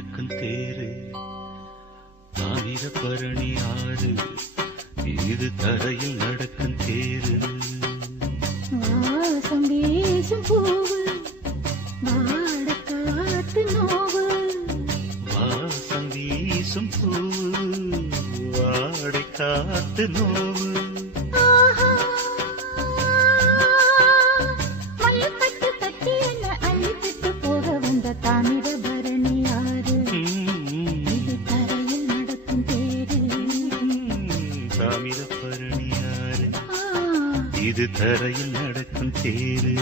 நடக்கும் தேரு தாமிரபரணி ஆறு இது தரையில் நடக்கும் தேரு வாசம் வீசும் பூவு வாடக்காத்து நோவு வாசம் வீசும் பூவு வாடக்காத்து நோவு தாமிரபரணி ஆறு இது தரையில் நடக்கும் தேரு தாமிரபரணி ஆறு இது தரையில் நடக்கும் தேரு